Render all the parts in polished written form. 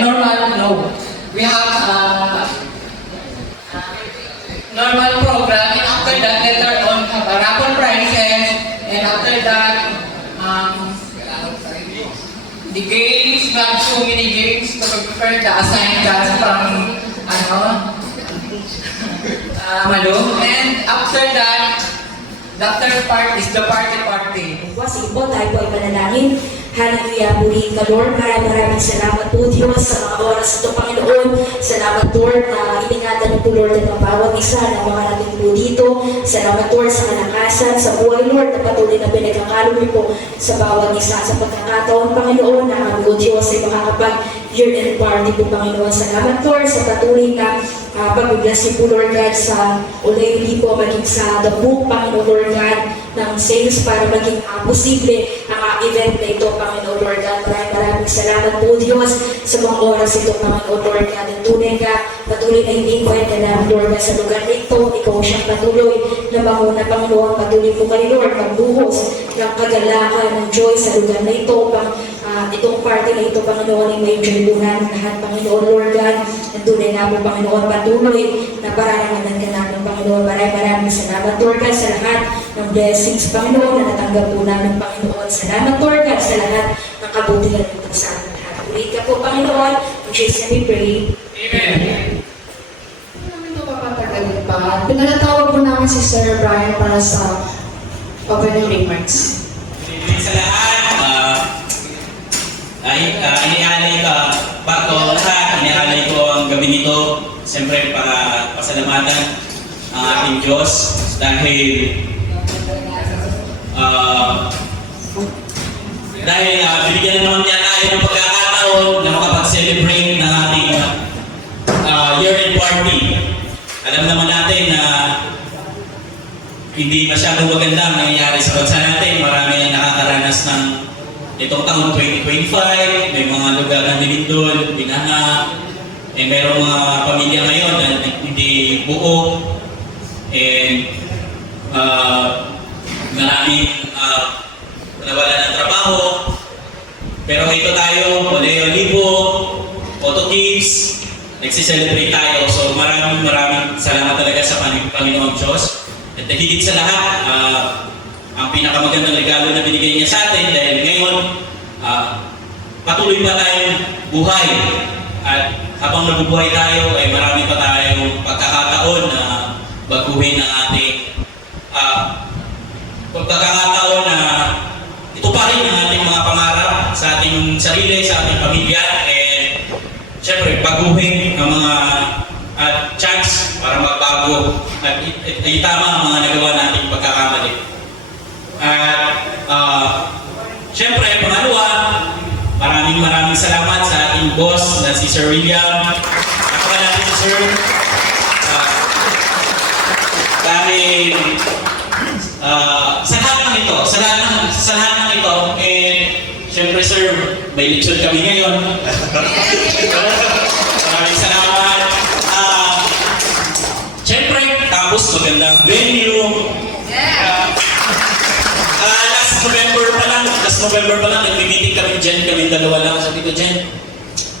normal, no. We have normal program, and after that, later on, have a raffle prizes, and after that, the games, we have so many games to prepare the assigned task from, Malo. And after that, the third part is the party. Sige po, tayo po ay manalangin. Hallelujah, purihin ka Lord. Maraming salamat po Diyos sa mga oras ito, Panginoon. Salamat Lord na iningatan niyo po Lord ang bawat isa ng mga natin po dito. Salamat Lord sa kalakasan, sa buhay Lord na patuloy na pinagkakalo niyo po sa bawat isa. Sa pagkakataon, Panginoon, na kami po Diyos ay makakapag year-end party po Panginoon. Salamat Lord sa patuloy na pag-bless niyo po Lord God sa Ulayli po, maging sa The Book, Panginoon Lord God, ng sales para maging posible ang event na ito, Panginoon Lord God. Maraming salamat po Diyos sa mga oras ito, Panginoon Lord God. At tunay ka, patuloy na hindi kwenta na Lord God sa lugar na ito. Ikaw siyang patuloy na manguna, Panginoon. Patuloy po kay Lord, magbuhos ng kagalakan, ng joy sa lugar na ito. Itong party na ito, Panginoon, ay may joybunan lahat, Panginoon Lord God. At tunay na po, Panginoon, patuloy na pararanganan ka namin, Panginoon. Maraming salamat, Lord God, sa lahat ng blessings, Panginoon, na natanggap po namin, Panginoon. Salamat, Lord God, sa lahat ng kabutihan nito sa amin lahat. Tuloy ka po, Panginoon. In Jesus' name we pray. Amen. Hindi namin ito papatagalin pa. Pinatawag po namin si Sir Brian para sa opening remarks. Sa lahat, inialay ka pa ko lahat, inialay ko ang gabi nito, siyempre para pasalamatan ang ating Diyos dahil binigyan na naman niya tayo ng pagkakataon na makapag-celebrate ng ating year-end party. Alam naman natin na hindi masyadong maganda ang nangyayari sa bansa natin. Marami ang nakakaranas ng itong taon 2025, may mga lugar na nilindol, binaha, merong mga pamilya ngayon na hindi buo, and maraming nawala ng trabaho. Pero ito tayo, Oleo Libo, Otto Gibbs, nagsiselebrate tayo. So maraming salamat talaga sa Panginoong Diyos. At higit sa lahat, ang pinakamagandang regalo na binigay niya sa atin dahil ngayon patuloy pa tayong buhay, at habang nabubuhay tayo ay marami pa tayong pagkakataon na baguhin ang ating pagkakataon na ito pa rin ang ating mga pangarap sa ating sarili, sa ating pamilya, and syempre baguhin ang mga chance para magbago at itama ang mga nagawa nating pagkakamali. At syempre, pangalawa, maraming salamat sa ating boss na si Sir William. Napaka natin si Sir. Dahil sa lahat ng ito, syempre Sir, may lechon kami ngayon. Maraming salamat. Syempre, tapos magandang venue. Last November pa lang, nag-meeting kami dyan, kami dalawa lang. Sabi ko, Jen,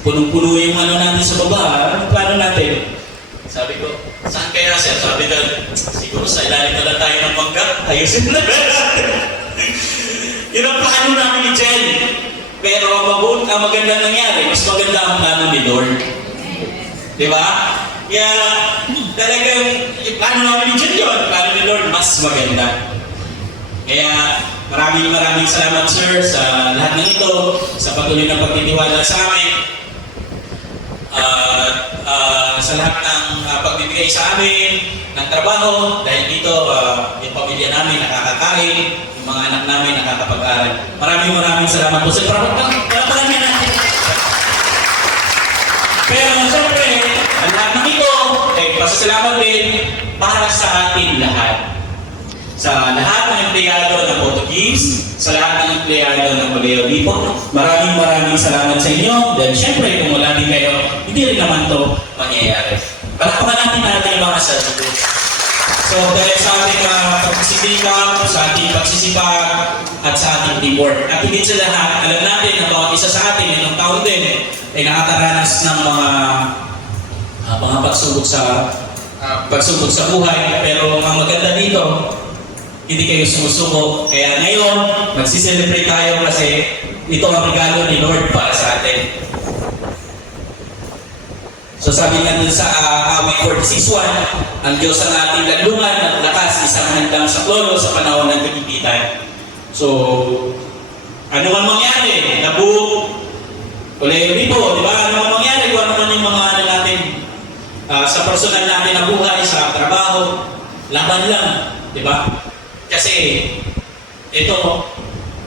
punong-puno yung natin sa baba. Anong plano natin? Sabi ko, saan kaya siya? Sabi ko, siguro sa ilalim na lang tayo ng mangga. Ayusin na natin. Yun ang plano namin ni Jen. Pero ang maganda nangyari, mas maganda ang plano ni Lord. Di ba? Kaya talagang yung plano namin ni Jen yun, plano ni Lord, mas maganda. Kaya maraming salamat Sir sa lahat ng ito, sa patuloy na pagtitiwala sa amin, sa lahat ng pagbibigay sa amin ng trabaho, dahil dito yung pamilya namin nakakakain, yung mga anak namin nakakapag-aral. Maraming salamat po sa palapalan niya natin. Pero siyempre, ang lahat ng ito ay pasasalamat din para sa ating lahat. Sa lahat ng empleyado ng Otto Gibbs, sa lahat ng empleyado ng Oleo Libo, maraming salamat sa inyo. Dahil syempre, kung wala din kayo, hindi rin naman ito mangyayari. Palakpakan natin yung mga sarili. So, So dahil sa ating pagsisikap, sa ating pagsisipag, at sa ating teamwork. At higit sa lahat, alam natin na bawat isa sa atin ilang taon din ay nakakaranas ng mga pagsubok sa buhay. Pero ang maganda dito, hindi kayo sumusuko. Kaya ngayon, magsiselebrate tayo kasi ito ang regalo ni Lord para sa atin. So sabi nga dun sa awit 46:1, ang Diyos ang ating kanlungan at lakas, isang handang sa klolo sa panahon ng kagipitan. So, ano man mangyari, nabuo, ulay-ulipo, di ba? Ano man mangyari, kung ano man yung mga ano natin, sa personal natin na buhay, sa trabaho, laban lang, di ba? Kasi, ito,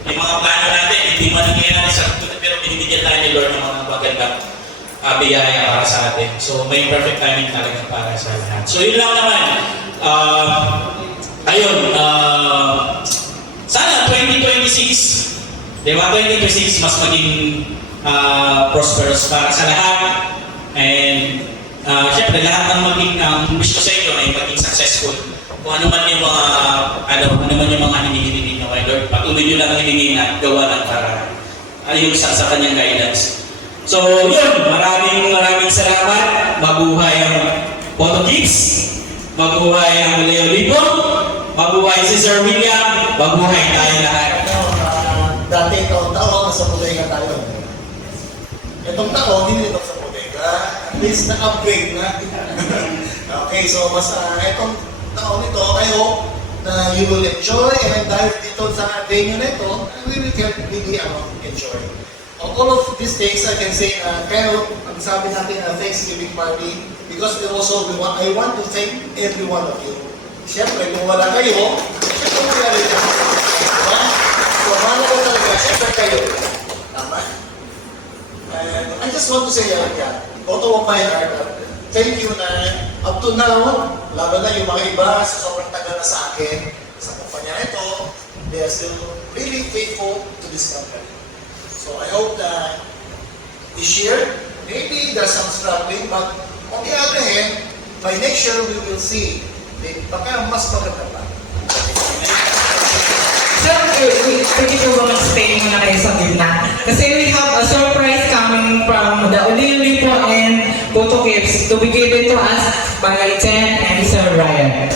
yung mga plano natin, hindi man nangyayari sa pero binibigyan tayo ni Lord ng mga magandang biyaya para sa atin. So, may perfect timing talaga para sa lahat. So, yun lang naman. Ayun, sana 2026, di ba? 2026 mas maging prosperous para sa lahat. And syempre, lahat ng maging wish ko sa inyo ay maging successful. Kung ano man yung mga hinihingi ninyo kay Lord, patuloy nyo lang ang hinihingi at gawa lang para ayun sa kanyang guidance. So, yun, maraming salamat. Mabuhay ang Photo Kids, mabuhay ang Leo Lipo, mabuhay si Sir William, mabuhay tayo lahat. Dati taon-taon, nasa bodega tayo. Itong taon, hindi nito sa bodega. At least na-upgrade na. Okay, so mas itong taon ito, I hope na you will enjoy. And dahil dito sa venue na ito, we will really enjoy. All of these things, I can say, pero ang sabi natin Thanksgiving party, because I want to thank every one of you. Siyempre, kung wala kayo, siyempre wala rin ako. Diba? So, mahal ko talaga, siyempre kayo. Tama? And I just want to say, bottom of my heart, thank you na up to now, lalo na yung mga iba sa sobrang tagal na sa akin, sa kumpanya ito, they are still really faithful to this company. So I hope that this year, maybe there's some struggling, but on the other hand, by next year we will see baka mas maganda pa. Sir, pwede ko ba mag-stay muna kayo sa gitna? Kasi we have a surprise coming from the Ulilipo and Photo Kids to be given to us by Jen and Sir Ryan.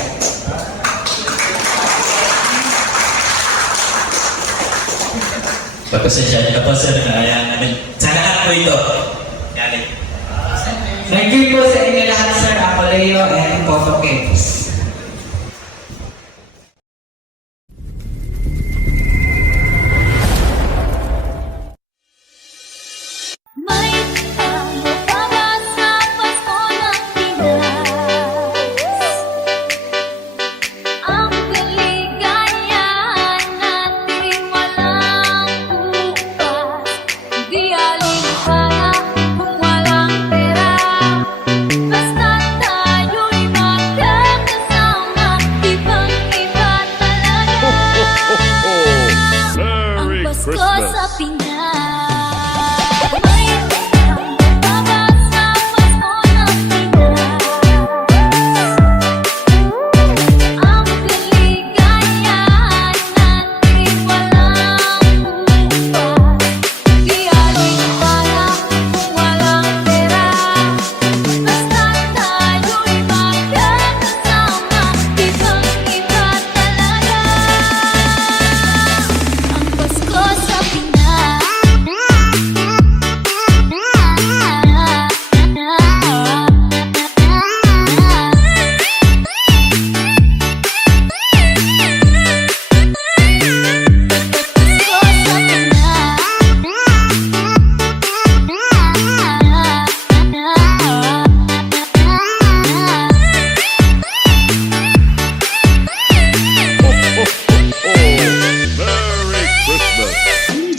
Pagpasensya niyo na po, sir, na ayan namin. Sa lahat po ito. Yan eh. Thank you po sa inyo lahat, Sir Apoleo and Photo Kids. May tao pa ba sa Pasko ng Pinas? Ang kaligayahan natin walang bukas. Di alintana kung walang pera. Basta tayo'y magkakasama, ibang-iba talaga. Ang Pasko sa Pinas.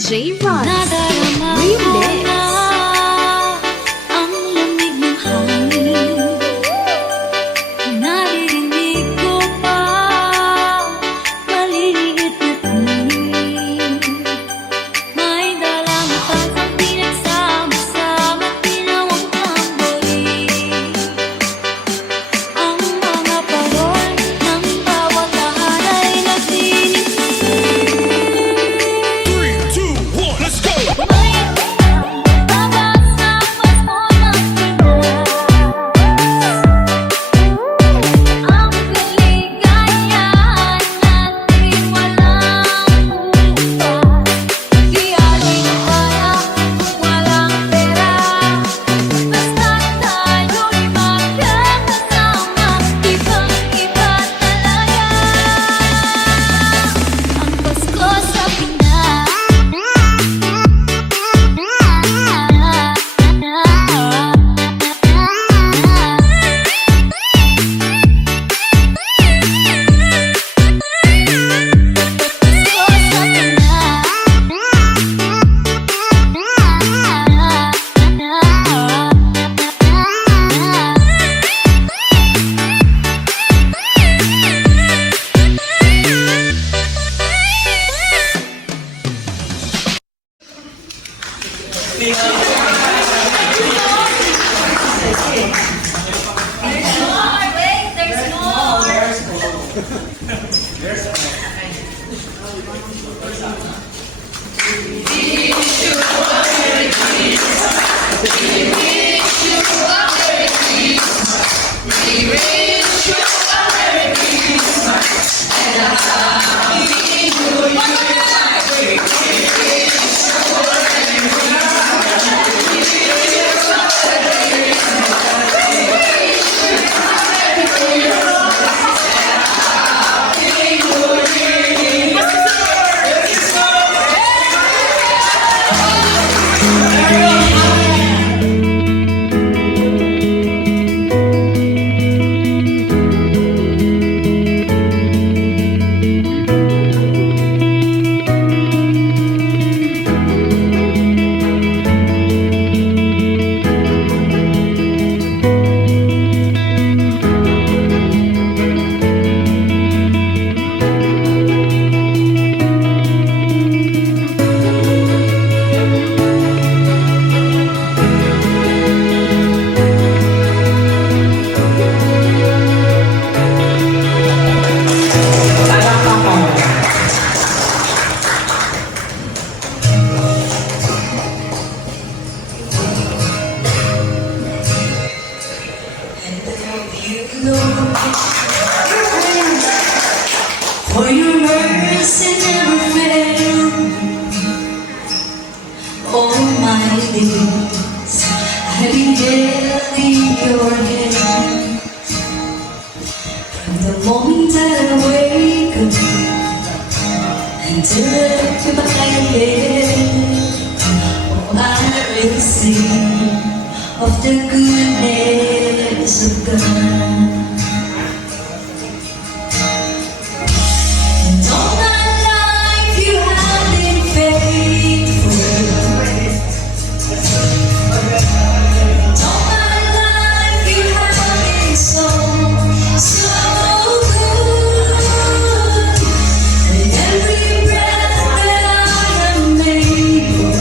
DJ Ross. Nadarama ko na ang lamig ng hangin. Naririnig ko pa maliliit na tunig. May dalang tansang pinagsama-sama, tinawang tamborin. Ang mga parol ng There's more. For your mercy never failed. All my days I've been held in your hand. From the moment that I wake up until I lift my head, oh, I will sing of the goodness of God. And all my life you have been faithful. And all my life you have been so, so good. And every breath that I am able,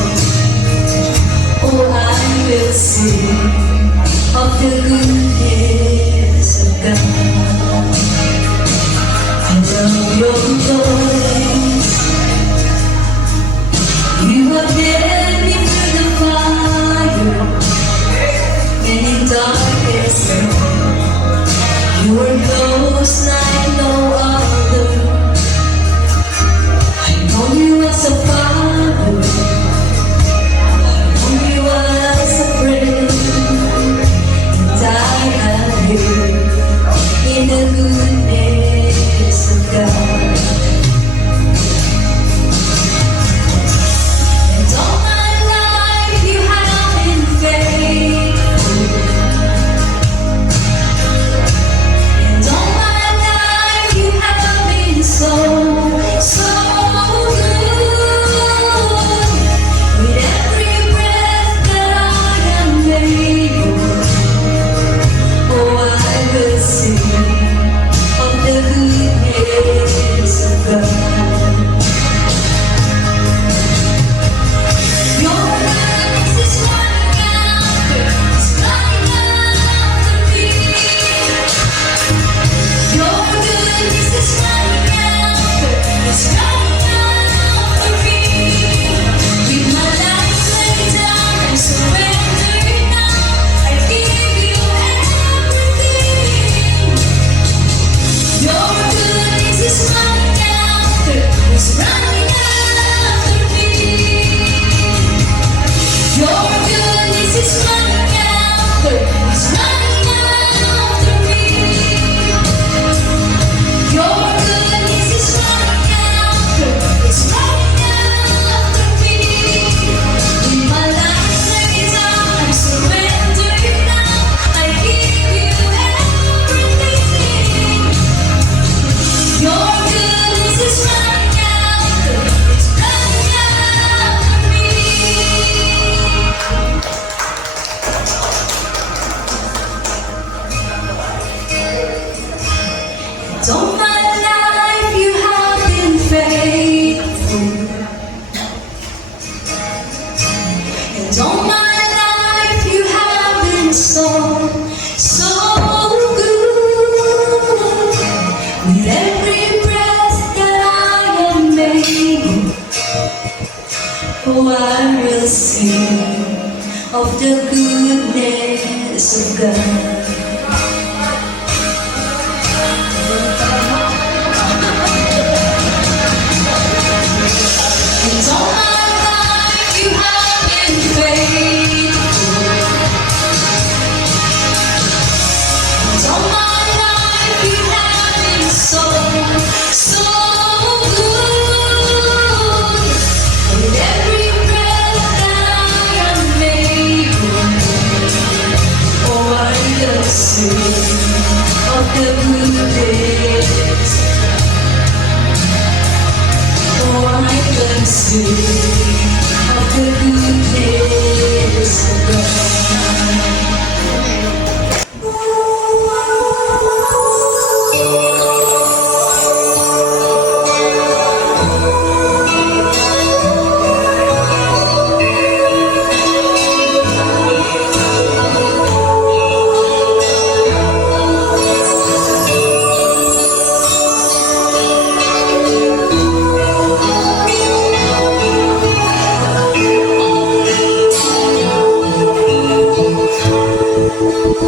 oh, I will sing of the goodness of God. I love your voice. You have led me through the fire and in darkest night. You are close like no other. I know you as a father. I know you as a friend. And I am here in the goodness of God. And all And all my life you have been so, so good. With every breath that I am able, oh, I will sing of the goodness of God. And all my life you have been faithful. And all my life you have been so, so good. With every breath that I am able, oh, I will sing of the goodness. Oh, I can sing of the goodness of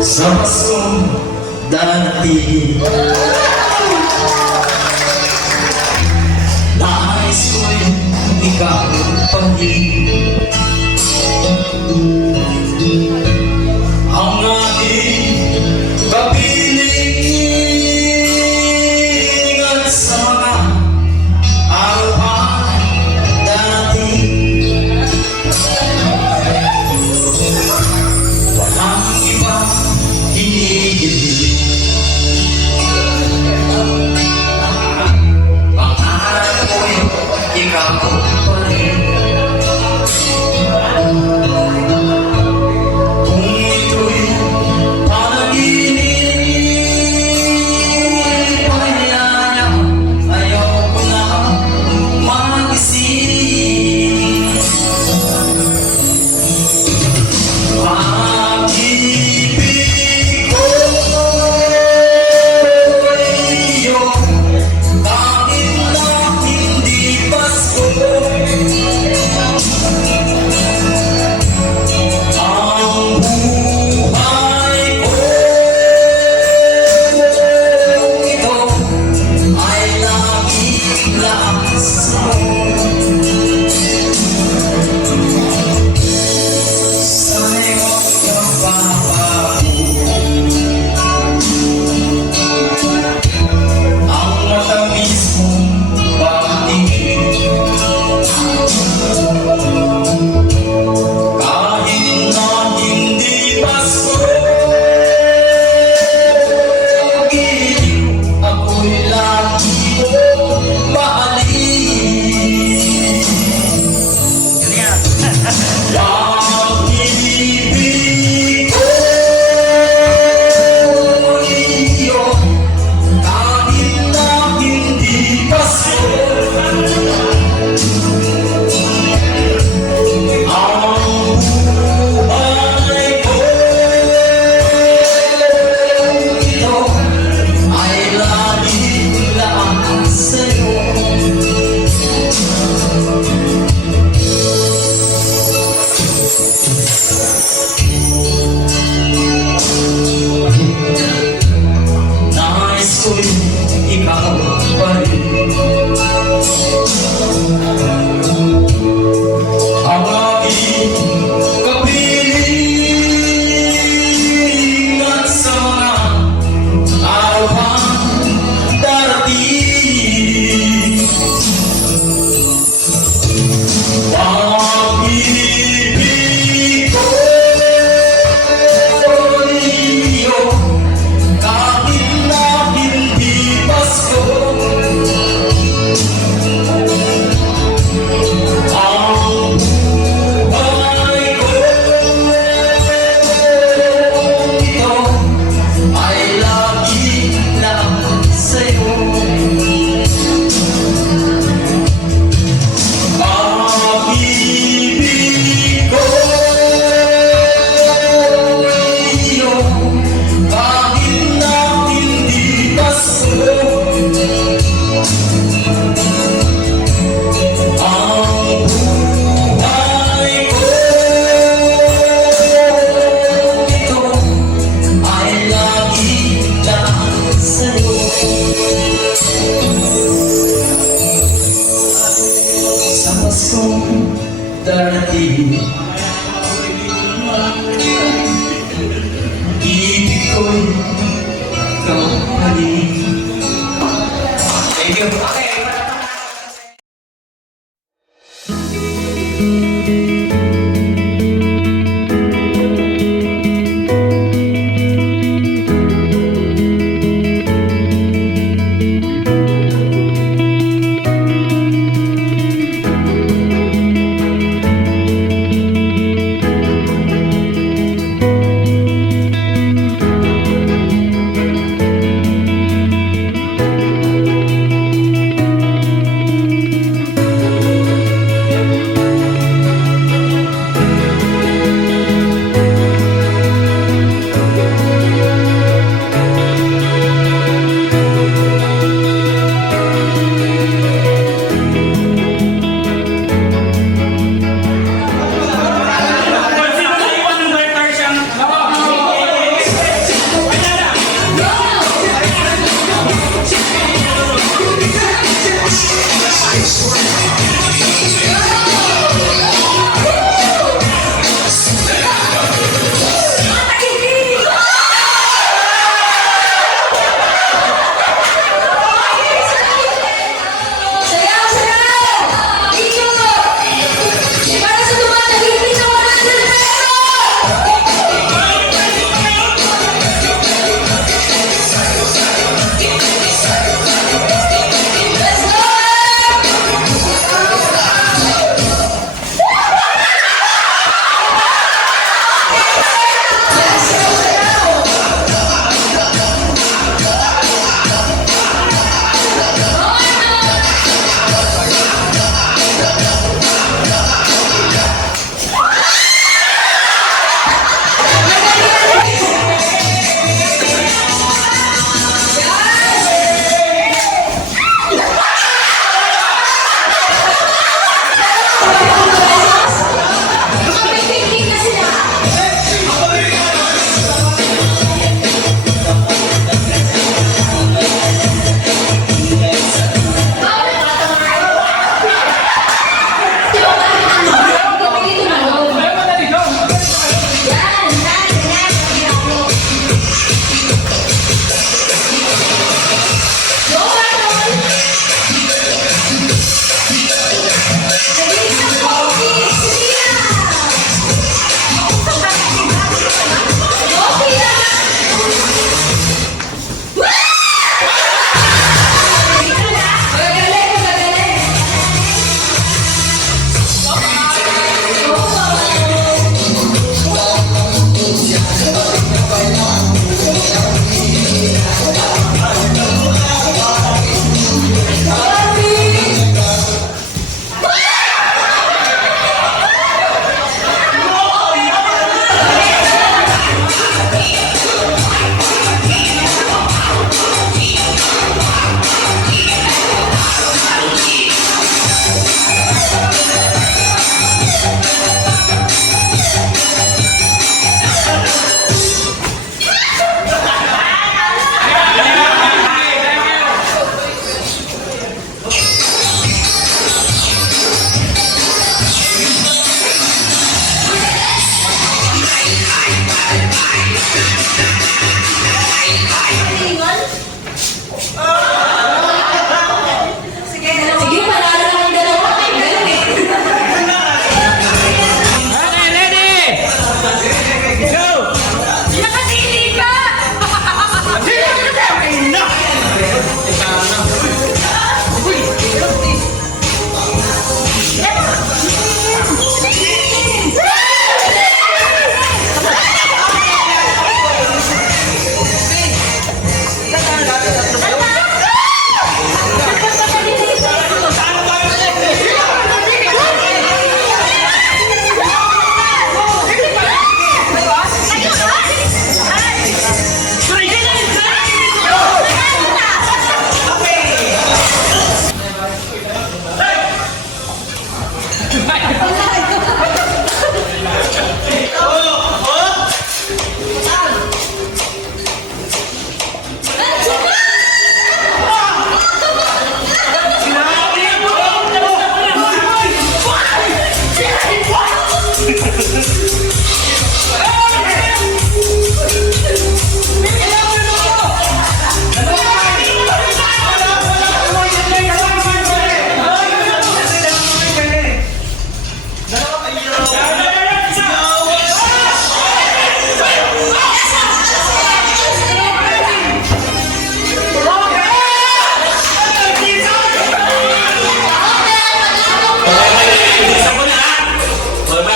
Sa Paskong darating, nais ko'y ikaw pa rin. Ang aking kapiling at sa mga araw ang darating. Walang ibang hinihiling. Pangarap ko'y ikaw pa rin. Kung ito'y panaginip, ayaw ko na magising. Pag-ibig ko'y iyong kahit na hindi Pasko. Ang buhay ko ito ay laging lakas mo. Sana'y huwag kang babago. Ang matamis mong pagtingin, kahit na hindi Pasko, pag-ibig ako'y lagi mong mahalin. Pag-ibig ko'y iyong kahit na hindi Pasko. Ang buhay ko ito ay laging lang sa'yo. Nais ko'y ikaw pa rin. Ang aking kapiling at sa mga araw ang darating. Pag-ibig ko'y iyong kahit na hindi Pasko. Ang buhay Ibig ko'y kapalit. Thank you. Okay.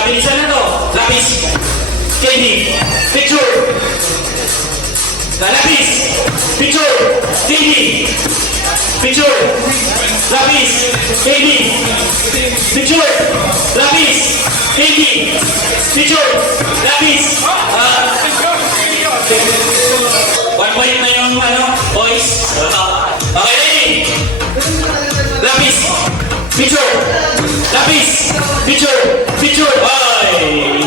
bilisan na to. Lapis. Candy. Picture. Lapis. Picture. Candy. Picture. Lapis. Candy. Picture. Lapis. Candy. Picture. Lapis. 1 point na yung boys. Okay, ready? Lapis. Picture. Lapis. Picture. Picture. Ay!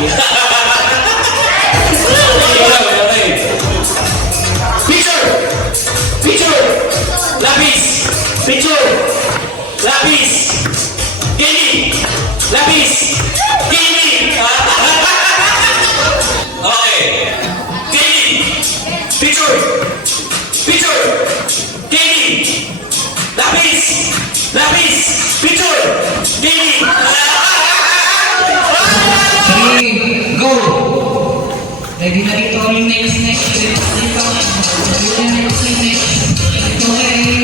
Picture. Picture. Lapis. Picture. Lapis. Candy. Lapis. Candy. Okay. Candy. Picture. Picture. Candy. Lapis. Lapis. Picture. Candy. 3, go! Ready na dito yung next. Dito na next. Okay.